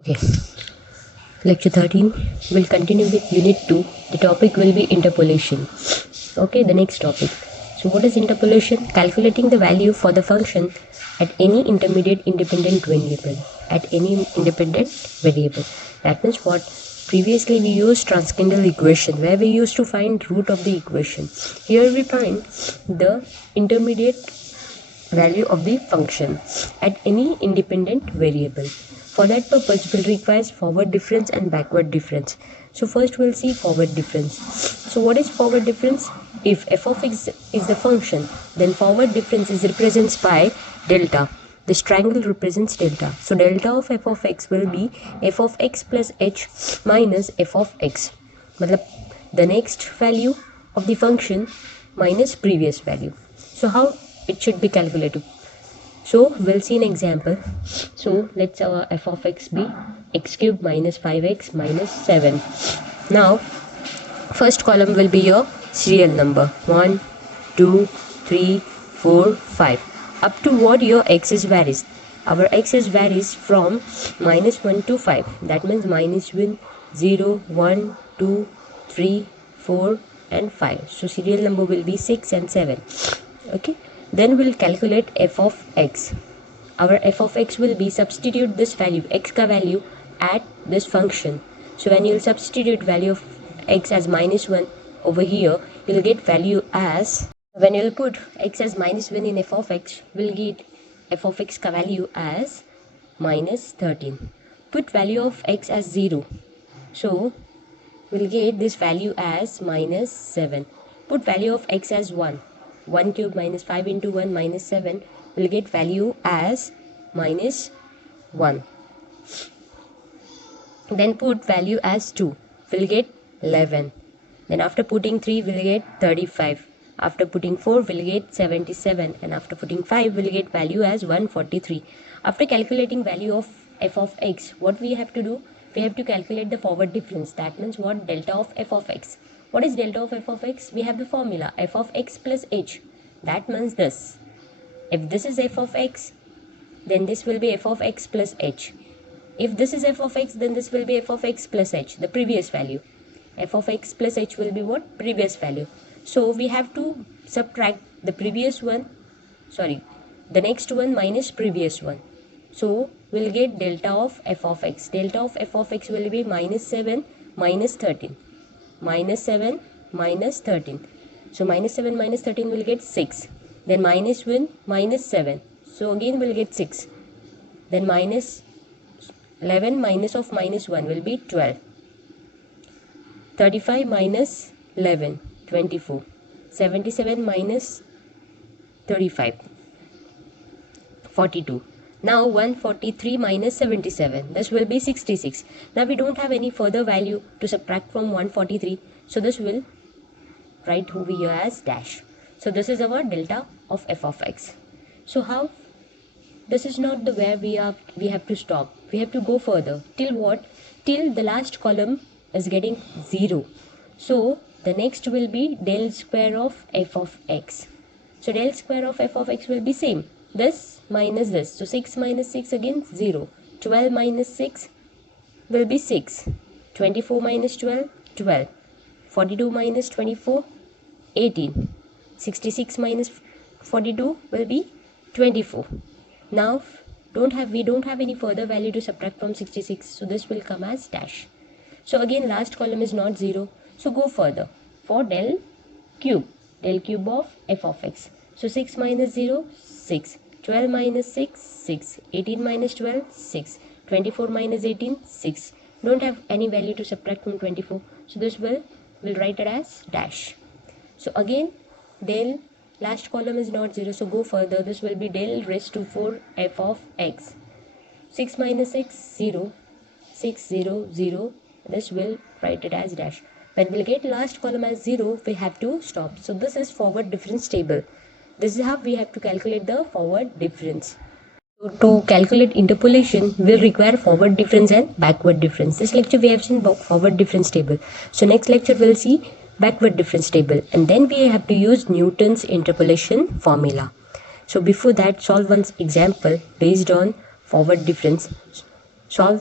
Okay, lecture 13 will continue with unit 2. The topic will be interpolation. Okay, the next topic. So what is interpolation? Calculating the value for the function at any intermediate independent variable. At any independent variable. That means what? Previously we used transcendental equation where we used to find root of the equation. Here we find the intermediate value of the function at any independent variable. For that purpose, we'll require forward difference and backward difference. So first we'll see forward difference. So what is forward difference? If f of x is the function, then forward difference is represented by delta. This triangle represents delta. So delta of f of x will be f of x plus h minus f of x. The next value of the function minus previous value. So how it should be calculated? So we'll see an example. So let's f of x be x cube minus 5x minus 7. Now first column will be your serial number 1, 2, 3, 4, 5. Up to what your x's varies. Our x's varies from minus 1 to 5. That means minus 1, 0, 1, 2, 3, 4 and 5. So serial number will be 6 and 7. Okay. Then we'll calculate f of x. Our f of x will be substitute this value, x ka value at this function. So when you'll substitute value of x as minus 1 over here, you'll get value as, when you'll put x as minus 1 in f of x, we'll get f of x ka value as minus 13. Put value of x as 0. So we'll get this value as minus 7. Put value of x as 1. 1 cube minus 5 into 1 minus 7 will get value as minus 1. Then put value as 2 will get 11. Then after putting 3 will get 35. After putting 4 will get 77 and after putting 5 will get value as 143. After calculating value of f of x, what we have to do? We have to calculate the forward difference. That means what? Delta of f of x. What is delta of f of x? We have the formula f of x plus h. That means this. If this is f of x, then this will be f of x plus h. If this is f of x, then this will be f of x plus h, the previous value. F of x plus h will be what? Previous value. So we have to subtract the previous one, the next one minus previous one. So we'll get delta of f of x. Delta of f of x will be minus 7 minus 13. Minus 7 minus 13. So minus 7 minus 13 will get 6. Then minus 1 minus 7. So again we'll get 6. Then minus 11 minus of minus 1 will be 12. 35 minus 11, 24. 77 minus 35, 42. Now 143 minus 77, this will be 66. Now we don't have any further value to subtract from 143, so this will write over here as dash. So this is our delta of f of x. So how? This is not the where we have to stop. We have to go further. Till what? Till the last column is getting 0. So the next will be del square of f of x. So del square of f of x will be same. This minus this. So 6 minus 6 again 0. 12 minus 6 will be 6. 24 minus 12, 12. 42 minus 24, 18. 66 minus 42 will be 24. Now we don't have any further value to subtract from 66. So this will come as dash. So again last column is not 0. So go further for del cube of f of x. So 6 minus 0, 6. 12 minus 6, 6. 18 minus 12, 6. 24 minus 18, 6. Don't have any value to subtract from 24. So this we'll write it as dash. So again del last column is not 0. So go further. This will be del raised to 4 f of x. 6 minus 6, 0. 6, 0, 0. This will write it as dash. When we'll get last column as 0, we have to stop. So this is forward difference table. This is how we have to calculate the forward difference. So to calculate interpolation, we'll require forward difference and backward difference. This lecture we have seen forward difference table. So next lecture we'll see backward difference table. And then we have to use Newton's interpolation formula. So before that, solve one example based on forward difference. Solve